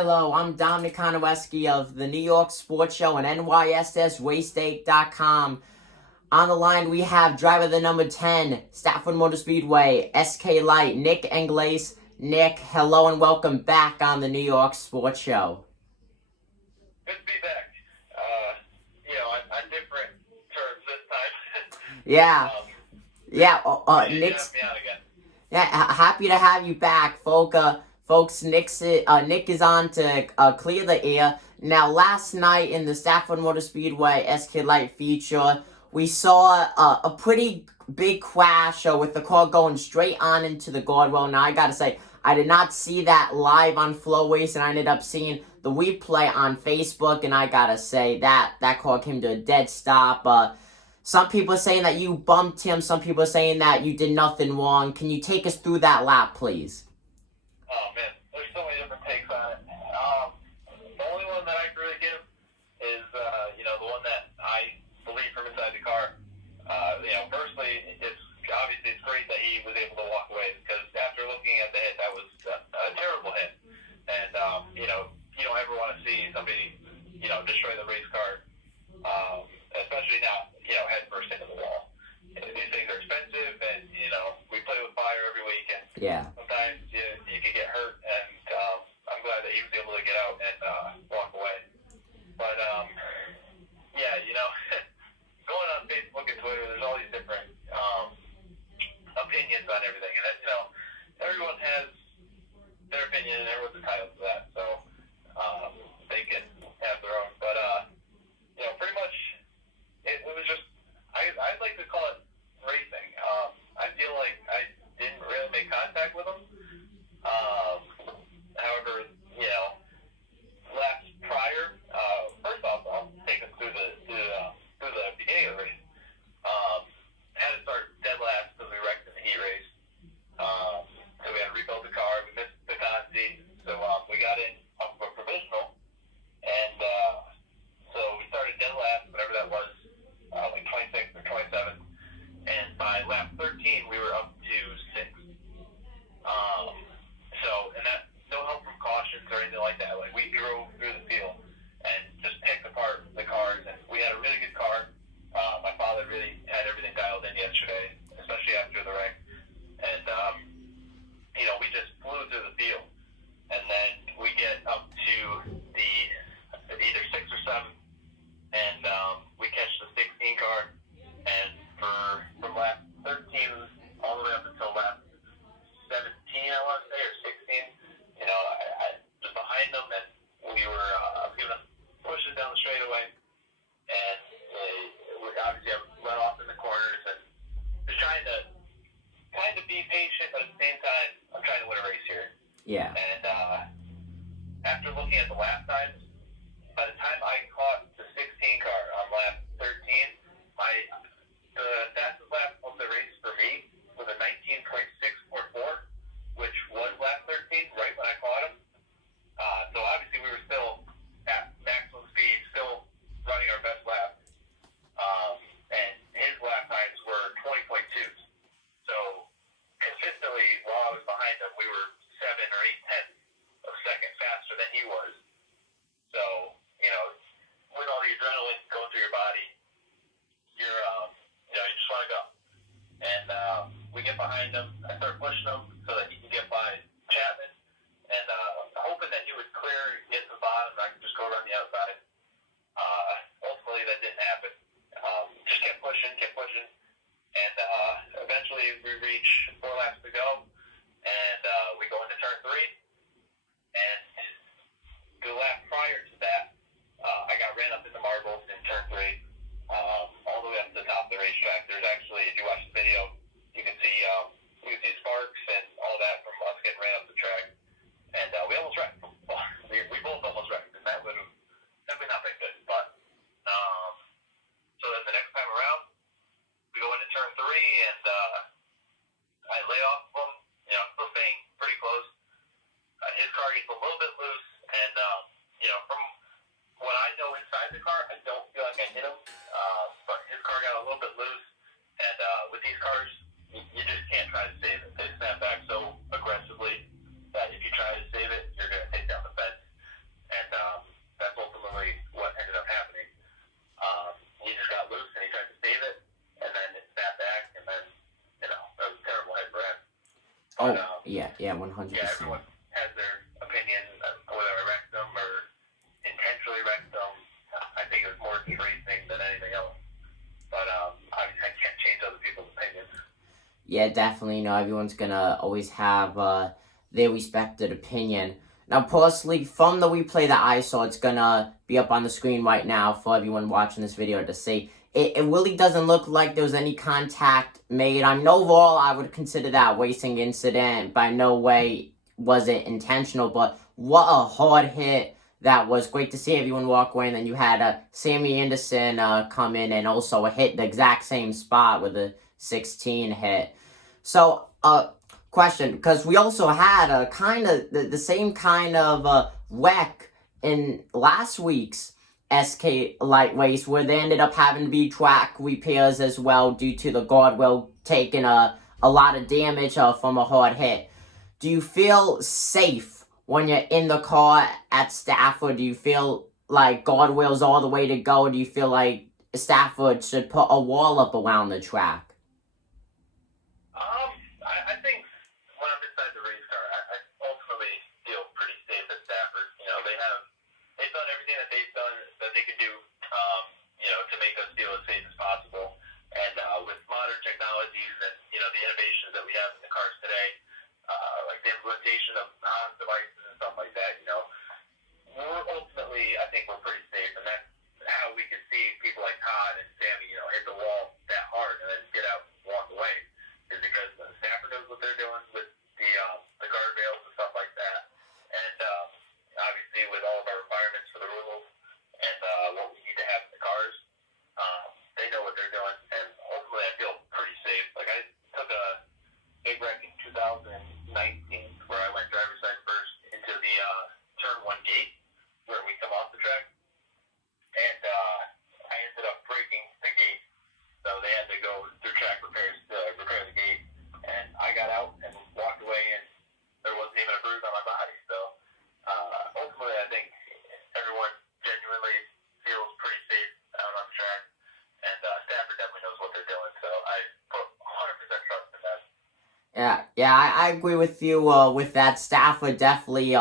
Hello, I'm Dominic Konoweski of the New York Sports Show and NYSSRaceDate.com. On the line, we have driver the number 10, Stafford Motor Speedway, SK Light, Nick Anglace. Nick, hello and welcome back on the New York Sports Show. Good to be back. On different terms this time. Nick's. Yeah, happy to have you back, folks. Nick is on to clear the air. Now, last night in the Stafford Motor Speedway SK Light feature, we saw a pretty big crash with the car going straight on into the guardrail. Now, I gotta say, I did not see that live on Flowways, and I ended up seeing the replay on Facebook, and I gotta say, that car came to a dead stop. Some people are saying that you bumped him. Some people are saying that you did nothing wrong. Can you take us through that lap, please? Oh, man. There's so many different takes on it. The only one that I can really give is, the one that I believe from inside the car. Personally, it's great that he was able to walk away, because after looking at the hit, that was a terrible hit. And, you don't ever want to see somebody, destroy the race car, especially not, head first into the wall. These things are expensive, and, we play with fire every week, and sometimes you can get hurt, and I'm glad that he was able to get out and walk away. But, going on Facebook and Twitter, there's all these different opinions on everything, and, everyone has their opinion, and everyone's entitled to that, so they can have their own. But, pretty much, it was just, I'd like to call it racing. I feel like I didn't really make contact with him. However, laps prior, first off, I'll take us through the beginning of the race. Had to start dead last because we wrecked in the heat race. So we had to rebuild the car. We missed the consi, so we got in off of a provisional, and so we started dead last, whatever that was, like 26th or 27th, and by lap 13 we were up to 6th. And that, no help from cautions or anything like that. Like, we drove through the field and just picked apart the cars, and we had a really good car. My father really had everything dialed in yesterday, especially after the wreck, and we just flew through the field, and then we get up to the either 6th or 7th, and we catch the 16 car, and from lap 13 all the way up until lap 17, I want to say, or 16, I was behind them, and we were giving them pushes down the straightaway, and we obviously let off in the corners, and just trying to kind of be patient, but at the same time, I'm trying to win a race here. Yeah. And after looking at the lap times, by the time I caught the 16 car on lap 13, the fastest lap of the race for me was a 19.644, which was lap 13, right when I caught him. So obviously we were still at maximum speed, still running our best lap. And his lap times were 20.2. So consistently, while I was behind him, we were 7 or 8 tenths of a second faster than he was. So, with all the adrenaline going through your body, you just want to go. And we get behind him. I start pushing him so that he can get by Chapman, and hoping that he would clear, get to the bottom, and I could just go around the outside. Ultimately, that didn't happen. Just kept pushing, and eventually we reach 4 laps to go, and we go into turn 3, and the lap prior to that, I got ran up in the marbles in turn 3, all the way up to the top of the racetrack. There's actually, if you watch the video, you can see sparks and all that from us getting ran up the track, and we almost wrecked. Well, we both almost wrecked, and that would have definitely not been good. But so then the next time around, we go into turn 3, and I lay off of him. Still staying pretty close. His car gets a little bit loose, and from what I know inside the car, I don't feel like I hit him, but his car got a little bit loose, and with these cars, you just can't try to save it. They snap back so aggressively that if you try to save it, you're going to take down the fence. But, yeah, 100%. Yeah, everyone has their opinion of whether I wrecked them or intentionally wrecked them. I think it was more just racing than anything else. But I can't change other people's opinions. Yeah, definitely. Everyone's gonna always have their respected opinion. Now, personally, from the replay that I saw, it's gonna be up on the screen right now for everyone watching this video to see. It really doesn't look like there was any contact made. I mean, overall, I would consider that a racing incident. By no way was it intentional, but what a hard hit that was. Great to see everyone walk away, and then you had Sammy Anderson come in and also hit the exact same spot with a 16 hit. So, question, because we also had a kind of the same kind of wreck in last week's SK Light Race, where they ended up having to be track repairs as well due to the guardrail taking a lot of damage from a hard hit. Do you feel safe when you're in the car at Stafford? Do you feel like guardrails all the way to go? Do you feel like Stafford should put a wall up around the track? I think when I'm inside the race car, I ultimately feel pretty safe at Stafford. They've done everything that they've done that they could do, to make us feel as safe as possible. And with modern technologies and the innovations that we have in the cars today, like the implementation of devices and stuff like that, ultimately I think we're pretty safe, and that's how we could see people like Todd and Sammy, hit the wall that hard and then get out and walk away, is because Stafford knows what they're doing with the guardrails and stuff like that, and obviously with all of our requirements for the rules and what we need to have in the cars, they know what they're doing, and ultimately I feel pretty safe. Like I took a big wreck in 2019 where I went driver's side first into the turn 1 gate where we come off the track, and I ended up breaking the gate, so they had to go through track repairs to repair the gate, and I got out and walked away, and there wasn't even a bruise on my body. So ultimately I think everyone genuinely feels pretty safe out on the track, and Stafford definitely knows what they're doing, so I put 100% trust in them. Yeah, I agree with you with that. Stafford definitely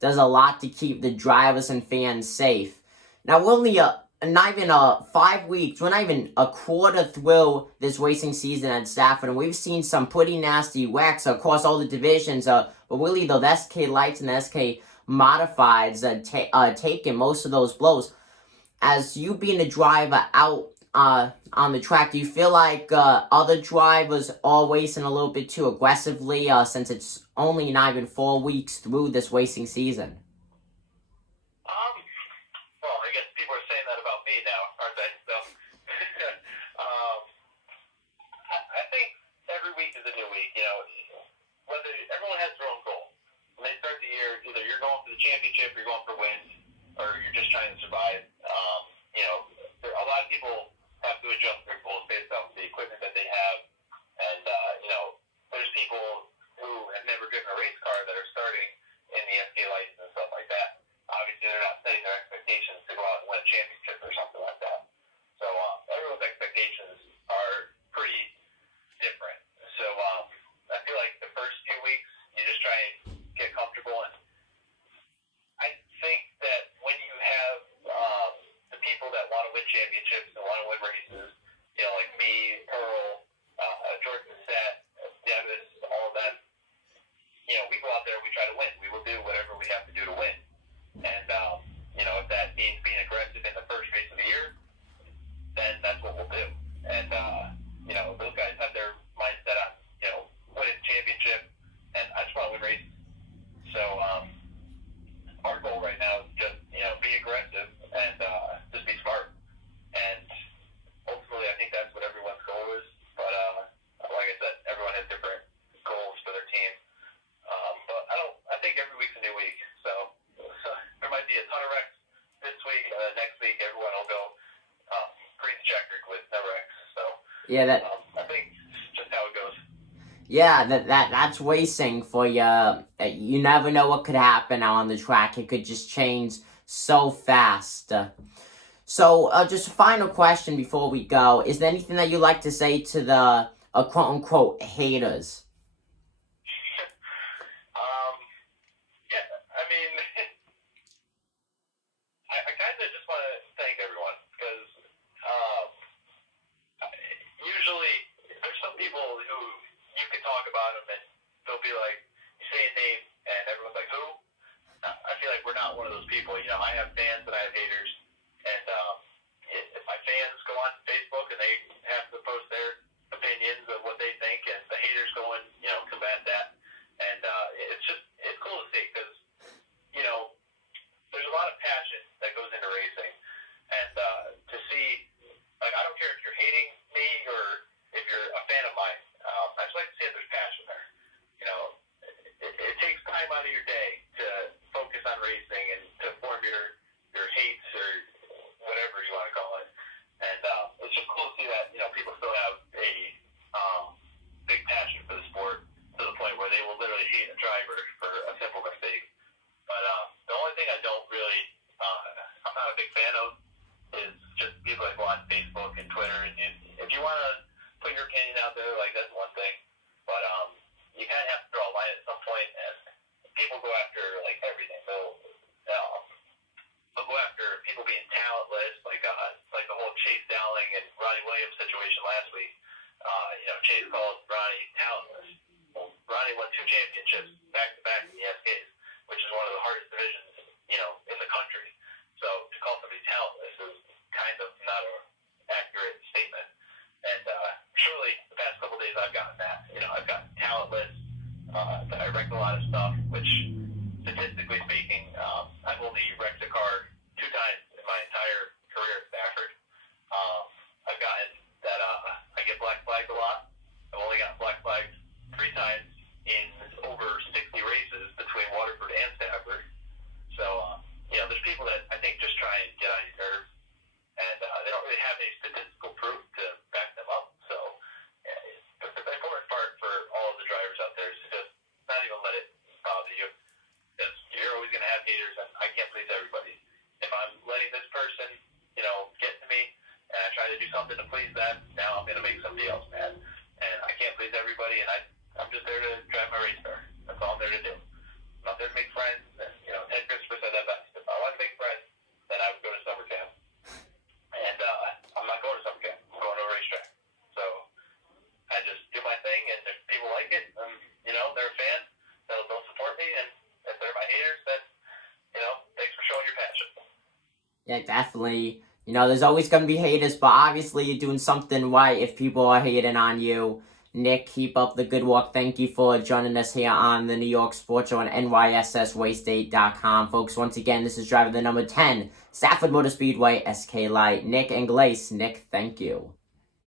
does a lot to keep the drivers and fans safe. Now, we're only not even 5 weeks, we're not even a quarter through this racing season at Stafford, and we've seen some pretty nasty wrecks across all the divisions. But really, the SK Lights and the SK Modifieds taking most of those blows. As you being a driver out on the track, do you feel like other drivers are racing a little bit too aggressively since it's only not even 4 weeks through this racing season? Well, I guess people are saying that about me now, aren't they? So, I think every week is a new week. Whether everyone has their own goal. When they start the year, either you're going for the championship, you're going for wins, or you're just trying to survive. A lot of people have to adjust their goals based on the equipment that they have, and there's people who have never driven a race car that are starting in the SK Lights and stuff like that. Obviously, they're not setting their expectations to go out and win a championship or something like that. So everyone's expectations are pretty different. So I feel like the first few weeks you just try and get comfortable, and I think that when you have the people that want to win championships and want to win races, like me, Earl, Jordan Seth, Devis, all of them, we go out there, we try to win. We will do whatever we have to do to win. And, if that means being aggressive in the first race of the year, then that's what we'll do. And, those guys have their mindset on, winning the championship, and I just want to win races. So, our goal right now is just, be aggressive and just be smart. And ultimately, I think that's what everyone's goal is. But like I said, everyone has different goals for their team. But I think every week's a new week. So there might be a ton of wrecks this week, and then next week everyone will go green checkered with no wrecks. So yeah, I think just how it goes. Yeah, that's racing for you. You never know what could happen on the track. It could just change so fast. So, just a final question before we go. Is there anything that you'd like to say to the quote-unquote haters? people who you can talk about them and they'll be like, you say a name and everyone's like, who? I feel like we're not one of those people. You know, I have fans and I have haters, and if my fans go on Facebook and they have to post their opinions of what they think, and the haters go and, you know, combat that, and it's cool to see, because, you know, there's a lot of passion that goes into racing, and to see, like, I don't care if you're hating me or if you're a fan of mine, I just like to see if there's passion there. You know, it takes time out of your day to focus on racing and to form your hates or whatever you want to call it. And it's just cool to see that, you know, people still have a big passion for the sport, to the point where they will literally hate a driver for a simple mistake. But the only thing I don't really, I'm not a big fan of, is just people that go on Facebook and Twitter. And if you want to put your opinion out there, like, that's one thing. But you kind of have to draw a line at some point, and people go after, like, everything. They'll go after people being talentless, like the whole Chase Dowling and Ronnie Williams situation last week. You know, Chase called Ronnie talentless. Well, Ronnie won 2 championships back-to-back in the SKs, which is one of the hardest divisions, you know, in the country. So to call somebody talentless is kind of not an accurate statement. And surely the past couple of days I've gotten that. You know, I've gotten talentless. I wrecked a lot of stuff, which, statistically speaking, I've only wrecked a car 2 times in my entire career at Stafford. I've gotten that I get black flagged a lot. I've only gotten black flagged 3 times in over 60 races between Waterford and Stafford. So, you know, there's people that I think just try and get on your nerves, and they don't really have any statistical proof to back them up. So, yeah, the important part for all of the drivers out there is to just not even let it bother you, because you're always going to have haters, and I can't please everybody. If I'm letting this person, you know, get to me, and I try to do something to please them, now I'm going to make somebody else mad. And I can't please everybody, and I'm just there to drive my race car. That's all I'm there to do. I'm not there to make friends. And, you know, Ted Christopher said that best. If I wanted to make friends, then I would go to summer camp. And I'm not going to summer camp. I'm going to a racetrack. So I just do my thing, and if people like it, you know, they're a fan, they'll support me. And if they're my haters, then, you know, thanks for showing your passion. Yeah, definitely. You know, there's always going to be haters, but obviously you're doing something right if people are hating on you. Nick, keep up the good work. Thank you for joining us here on the New York Sports Show on NYSSRaceDate.com. Folks, once again, this is driver the number 10, Stafford Motor Speedway, SK Light, Nick Anglace. Nick, thank you.